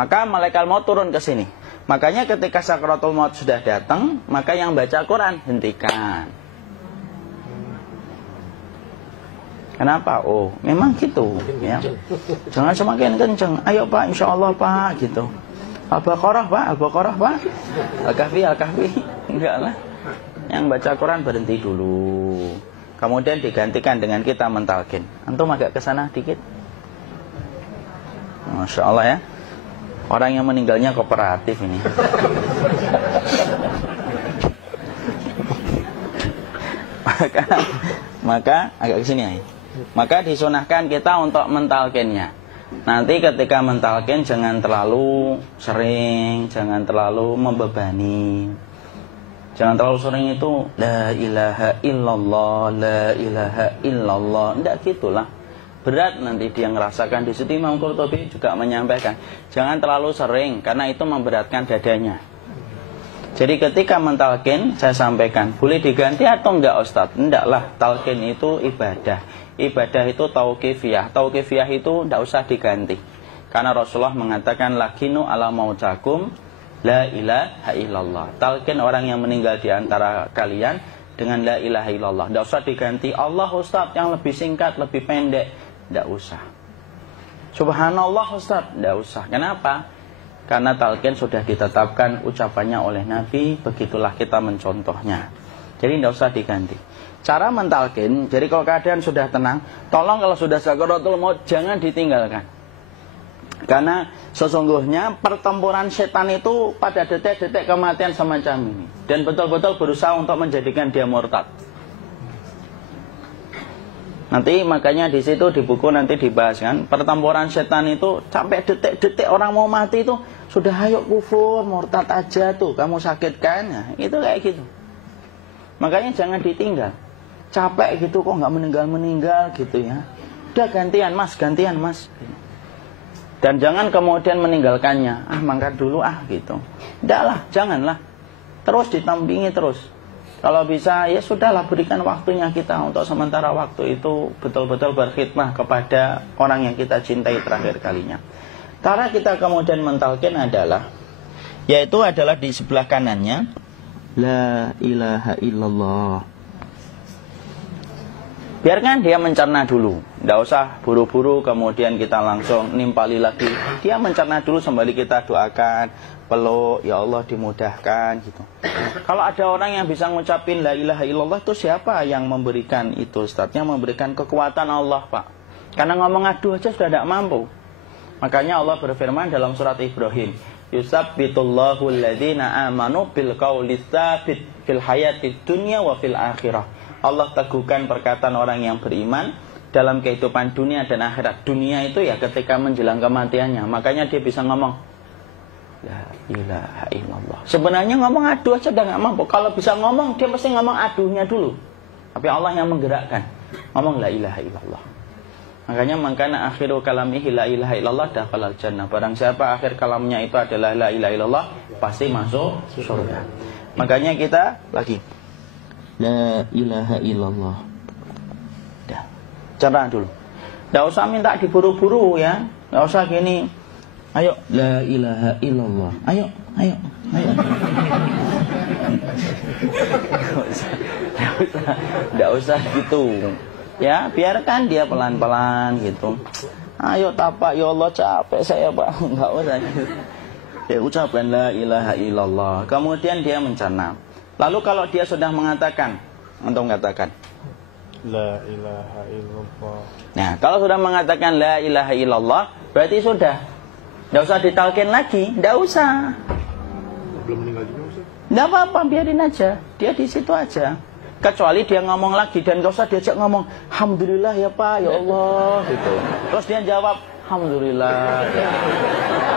maka malaikat maut turun ke sini. Makanya ketika sakaratul maut sudah datang, maka yang baca Quran hentikan. Kenapa? Oh, memang gitu ya. Jangan semakin kenceng. Ayo Pak, insya Allah Pak, gitu. Al-Baqarah Pak, Al-Baqarah Pak. Al-Kahfi, Al-Kahfi. Enggak lah. Yang baca Quran berhenti dulu. Kemudian digantikan dengan kita mentalkin. Antum agak ke sana dikit. Masya Allah ya. Orang yang meninggalnya kooperatif ini. maka agak ke sini ya. Maka disunahkan kita untuk mentalkinnya. Nanti ketika mentalkin jangan terlalu sering, jangan terlalu membebani. Jangan terlalu sering itu la ilaha illallah, la ilaha illallah. Tidak gitulah. Berat nanti dia ngerasakan. Di situ Imam Qurtubi juga menyampaikan, jangan terlalu sering karena itu memberatkan dadanya. Jadi ketika mentalkin saya sampaikan, boleh diganti atau enggak Ustadz? Enggak lah, talkin itu ibadah. Ibadah itu tauqifiyah. Tauqifiyah itu enggak usah diganti. Karena Rasulullah mengatakan lakinu ala mautakum la ilaha illallah. Talkin orang yang meninggal di antara kalian dengan la ilaha illallah. Enggak usah diganti Allah Ustadz yang lebih singkat, lebih pendek. Enggak usah. Subhanallah Ustadz, enggak usah. Kenapa? Karena talqin sudah ditetapkan ucapannya oleh Nabi, begitulah kita mencontohnya. Jadi tidak usah diganti. Cara mentalqin, jadi kalau keadaan sudah tenang, tolong kalau sudah sakaratul maut jangan ditinggalkan. Karena sesungguhnya pertempuran setan itu pada detik-detik kematian semacam ini. Dan betul-betul berusaha untuk menjadikan dia murtad. Nanti makanya di situ di buku nanti dibahas kan, pertempuran setan itu sampai detik-detik orang mau mati itu sudah ayo kufur, murtad aja tuh, kamu sakit kan? Nah, itu kayak gitu. Makanya jangan ditinggal. Capek gitu kok nggak meninggal gitu ya. Udah gantian mas. Dan jangan kemudian meninggalkannya. Mangkat dulu gitu. Enggak lah, janganlah. Terus ditampingi terus. Kalau bisa ya sudahlah, berikan waktunya kita untuk sementara waktu itu betul-betul berkhidmah kepada orang yang kita cintai terakhir kalinya. Cara kita kemudian mentalkin adalah, yaitu adalah di sebelah kanannya la ilaha illallah. Biarkan dia mencerna dulu, tidak usah buru-buru kemudian kita langsung nimpali lagi. Dia mencerna dulu sembari kita doakan, peluk, ya Allah dimudahkan gitu. Kalau ada orang yang bisa ngucapin la ilaha illallah, itu siapa yang memberikan itu Ustaz? Yang memberikan kekuatan Allah Pak. Karena ngomong aduh aja sudah tidak mampu. Makanya Allah berfirman dalam surat Ibrahim, yusabbitullahu alladhina amanu bil qawli tsabit fil hayatid dunya wa fil akhirah. Allah teguhkan perkataan orang yang beriman dalam kehidupan dunia dan akhirat. Dunia itu ya ketika menjelang kematiannya. Makanya dia bisa ngomong la ilaha illallah. Sebenarnya ngomong aduh aja udah gak mampu. Kalau bisa ngomong, dia mesti ngomong aduhnya dulu. Tapi Allah yang menggerakkan. Ngomong la ilaha illallah. Makanya mangkana akhiru kalamihi la ilaha illallah dakhalal jannah. Barang siapa akhir kalamnya itu adalah la ilaha illallah, pasti masuk surga. Makanya kita lagi la ilaha illallah. Dah. Cara dulu. Enggak usah minta diburu-buru ya. Enggak usah gini. Ayo la ilaha illallah. Ayo. Enggak usah gitu. Ya, biarkan dia pelan-pelan gitu. Ayo tapak, ya Allah capek saya Pak. Enggak usah gitu. Dia ucapkan la ilaha illallah. Kemudian dia mencerna. Lalu kalau dia sudah mengatakan, untuk mengatakan la ilaha illallah. Nah, kalau sudah mengatakan la ilaha illallah, berarti sudah. Tidak usah ditalkin lagi, tidak usah. Belum meninggal juga Ustaz? Tidak apa-apa, biarin aja. Dia di situ aja. Kecuali dia ngomong lagi dan gak usah diajak ngomong alhamdulillah ya Pak, ya Allah gitu. Terus dia jawab alhamdulillah.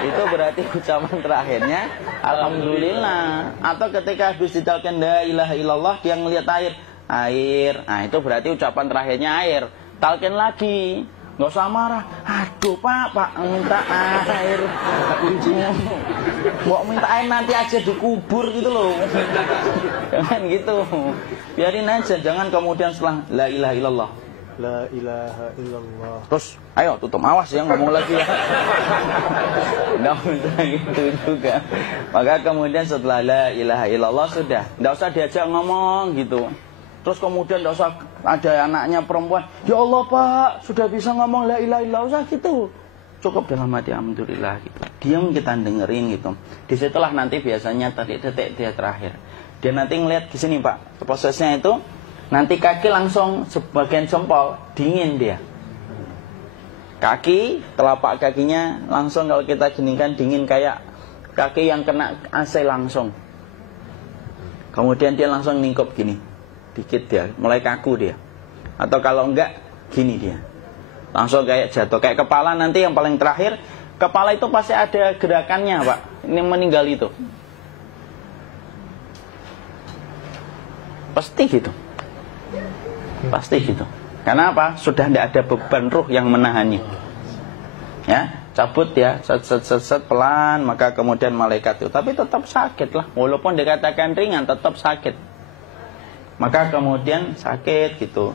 Itu berarti ucapan terakhirnya alhamdulillah. Atau ketika habis ditalkin la ilaha illallah, dia ngelihat air. Nah, itu berarti ucapan terakhirnya air. Talkin lagi. Nggak usah marah. Aduh Pak minta air. Kuncinya mau minta air nanti aja dikubur gitu loh. Jangan gitu. Biarin aja. Jangan kemudian setelah la ilaha illallah La ilaha illallah. Terus, ayo tutup, awas ya ngomong lagi ya. Nggak bisa gitu juga. Maka kemudian setelah la ilaha illallah sudah, nggak usah diajak ngomong gitu. Terus kemudian nggak usah ada anaknya perempuan, ya Allah Pak, sudah bisa ngomong la ilaha illallah, usah gitu. Cukup dalam hati alhamdulillah gitu. Diam kita dengerin gitu. Disitulah nanti biasanya detik dia terakhir. Dia nanti ngeliat di sini Pak, prosesnya itu nanti kaki langsung sebagian jempol dingin dia. Kaki, telapak kakinya langsung kalau kita geningkan dingin kayak kaki yang kena AC langsung. Kemudian dia langsung ningkup gini, dikit dia, mulai kaku dia. Atau kalau enggak, gini dia. Langsung kayak jatuh, kayak kepala nanti yang paling terakhir, kepala itu pasti ada gerakannya Pak. Ini meninggal itu. Pasti gitu. Pasti gitu. Karena apa? Sudah tidak ada beban ruh yang menahannya. Ya, cabut ya, set pelan, maka kemudian malaikat itu. Tapi tetap sakit lah, walaupun dikatakan ringan, tetap sakit. Maka kemudian sakit gitu,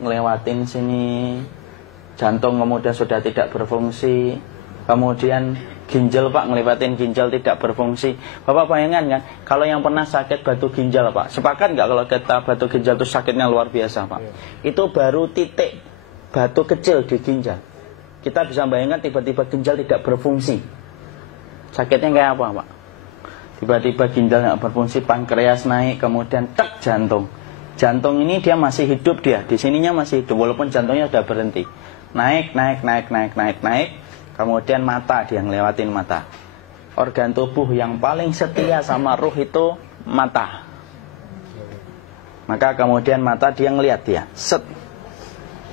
ngelewatin sini. Jantung kemudian sudah tidak berfungsi. Kemudian ginjal Pak, ngelewatin ginjal tidak berfungsi. Bapak bayangkan kan, kalau yang pernah sakit batu ginjal Pak, sepakat nggak kalau kita batu ginjal itu sakitnya luar biasa Pak? Itu baru titik batu kecil di ginjal. Kita bisa bayangkan tiba-tiba ginjal tidak berfungsi. Sakitnya kayak apa Pak? Tiba-tiba ginjal nggak berfungsi, pankreas naik, kemudian tek jantung. Jantung ini dia masih hidup dia, di sininya masih hidup walaupun jantungnya sudah berhenti. Naik. Kemudian mata, dia ngelewatin mata. Organ tubuh yang paling setia sama ruh itu mata. Maka kemudian mata dia ngelihat dia, set.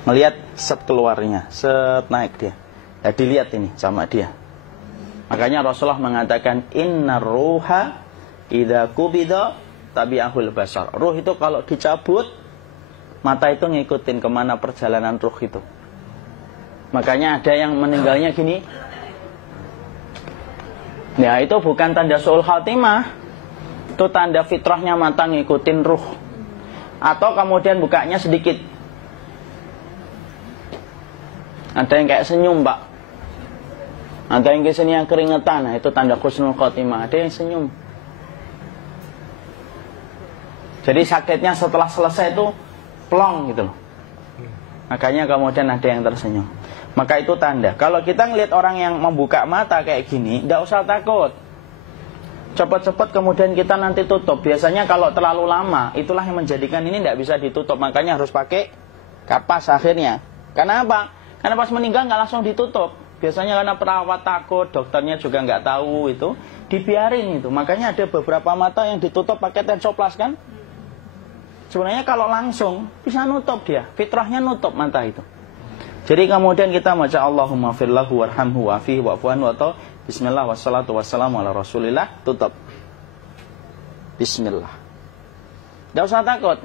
Ngelihat set keluarnya, set naik dia. Ya dilihat ini sama dia. Makanya Rasulullah mengatakan innar ruha idza qubida tabi'ahul basar. Ruh itu kalau dicabut, mata itu ngikutin kemana perjalanan ruh itu. Makanya ada yang meninggalnya gini. Ya itu bukan tanda su'ul khatimah. Itu tanda fitrahnya mata ngikutin ruh. Atau kemudian bukanya sedikit. Ada yang kayak senyum Pak. Ada yang kesini yang keringetan. Nah, itu tanda husnul khatimah. Ada yang senyum. Jadi sakitnya setelah selesai itu plong gitu loh. Makanya kemudian ada yang tersenyum. Maka itu tanda. Kalau kita ngelihat orang yang membuka mata kayak gini, tidak usah takut. Cepat-cepat kemudian kita nanti tutup. Biasanya kalau terlalu lama, itulah yang menjadikan ini tidak bisa ditutup. Makanya harus pakai kapas akhirnya. Karena apa? Karena pas meninggal nggak langsung ditutup. Biasanya karena perawat takut, dokternya juga nggak tahu itu, dibiarin itu. Makanya ada beberapa mata yang ditutup pakai tensoplas kan? Sebenarnya kalau langsung bisa nutup dia, fitrahnya nutup mata itu. Jadi kemudian kita baca Allahumma firlahu warhamhu wa'afihi wa'fuanhu atau bismillah wassalatu wassalamu ala rasulillah, tutup. Bismillah. Tidak usah takut.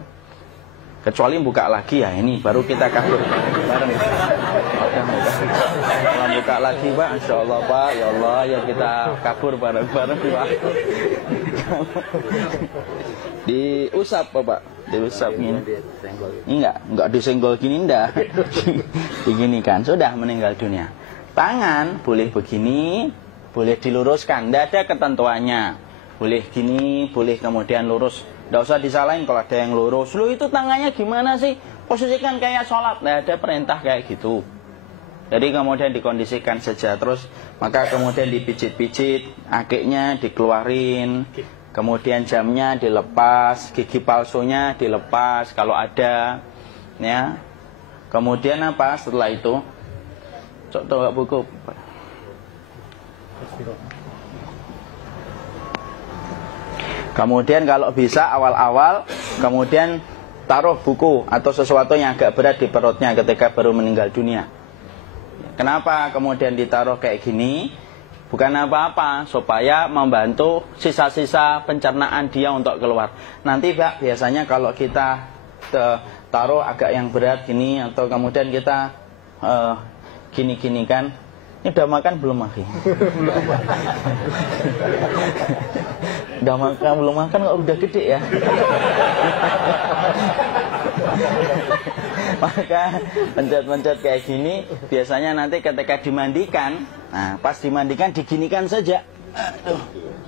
Kecuali buka lagi ya, ini baru kita kabur bareng. Kalau buka lagi Pak, insya Allah Pak, ya Allah ya kita kabur bareng-bareng Pak. Diusap Pak, diusap gini. Enggak disenggol gini enggak. Begini kan, sudah meninggal dunia. Tangan boleh begini, boleh diluruskan, enggak ada ketentuannya. Boleh gini, boleh kemudian lurus. Nggak usah disalahin kalau ada yang lurus. Lu itu tangannya gimana sih? Posisikan kayak sholat. Nggak ada perintah kayak gitu. Jadi kemudian dikondisikan saja. Terus maka kemudian dipijit-pijit, akiknya dikeluarin, kemudian jamnya dilepas, gigi palsunya dilepas kalau ada, ya. Kemudian apa setelah itu? Coba buku. Kemudian kalau bisa awal-awal, kemudian taruh buku atau sesuatu yang agak berat di perutnya ketika baru meninggal dunia. Kenapa kemudian ditaruh kayak gini? Bukan apa-apa, supaya membantu sisa-sisa pencernaan dia untuk keluar. Nanti Pak, biasanya kalau kita taruh agak yang berat gini, atau kemudian kita gini-gini kan, ini udah makan belum Maki? Udah makan belum makan kok udah gede ya? Maka pencet-pencet kayak gini biasanya nanti ketika dimandikan, nah pas dimandikan diginikan saja.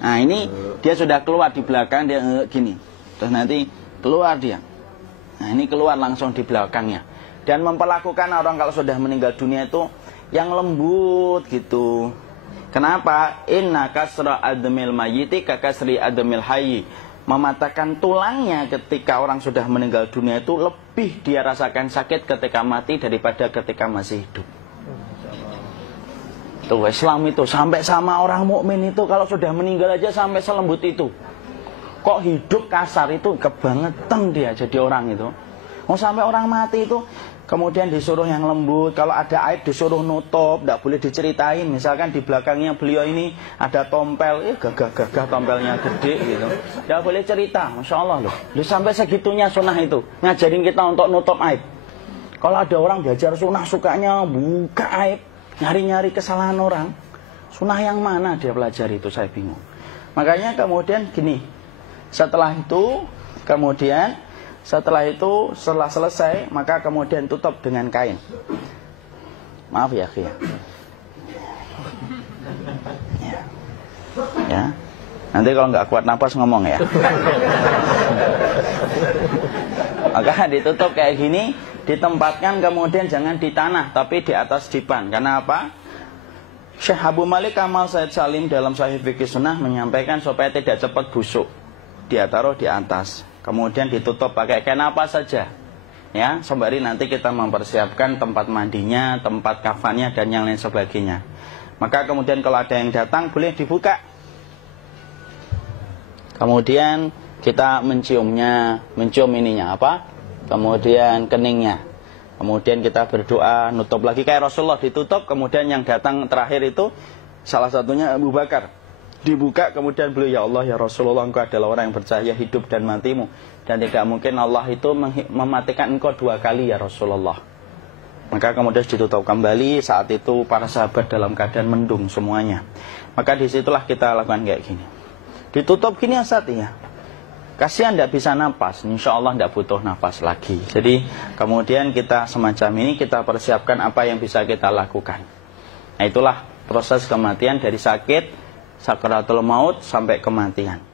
Nah ini dia sudah keluar di belakang, dia gini. Terus nanti keluar dia. Nah ini keluar langsung di belakangnya. Dan memperlakukan orang kalau sudah meninggal dunia itu yang lembut gitu. Kenapa? Inna kasra admil mayyiti kakasri admil hayyi. Mematahkan tulangnya ketika orang sudah meninggal dunia itu lebih dia rasakan sakit ketika mati daripada ketika masih hidup. Tuh Islam itu sampai sama orang mukmin itu kalau sudah meninggal aja sampai selembut itu. Kok hidup kasar itu kebangetan dia jadi orang itu. Mau sampai orang mati itu kemudian disuruh yang lembut. Kalau ada aib disuruh nutup, tidak boleh diceritain. Misalkan di belakangnya beliau ini ada tompel, gagah-gagah tompelnya gede gitu. Tidak boleh cerita, Masya Allah loh. Sampai segitunya sunnah itu ngajarin kita untuk nutup aib. Kalau ada orang belajar sunnah sukanya buka aib, nyari-nyari kesalahan orang, sunnah yang mana dia pelajari itu saya bingung. Makanya kemudian gini, setelah selesai maka kemudian tutup dengan kain. Maaf ya, akhi. Ya. Nanti kalau nggak kuat napas ngomong ya. Maka ditutup kayak gini, ditempatkan kemudian jangan di tanah tapi di atas dipan. Karena apa? Syekh Abu Malik Kamal Said Salim dalam Sahih Fikih Sunnah menyampaikan supaya tidak cepat busuk. Dia taruh di atas. Kemudian ditutup pakai kain apa saja. Ya, sembari nanti kita mempersiapkan tempat mandinya, tempat kafannya dan yang lain sebagainya. Maka kemudian kalau ada yang datang boleh dibuka. Kemudian kita menciumnya, mencium ininya apa? Kemudian keningnya. Kemudian kita berdoa, nutup lagi kayak Rasulullah ditutup, kemudian yang datang terakhir itu salah satunya Abu Bakar. Dibuka kemudian beliau, ya Allah ya Rasulullah, engkau adalah orang yang percaya hidup dan matimu, dan tidak mungkin Allah itu mematikan engkau 2 kali ya Rasulullah. Maka kemudian ditutup kembali. Saat itu para sahabat dalam keadaan mendung semuanya. Maka disitulah kita lakukan kayak gini. Ditutup gini Ustaz ya. Kasihan tidak bisa napas, insya Allah tidak butuh napas lagi. Jadi kemudian kita semacam ini kita persiapkan apa yang bisa kita lakukan. Nah itulah proses kematian dari sakit, sakaratul maut sampai kematian.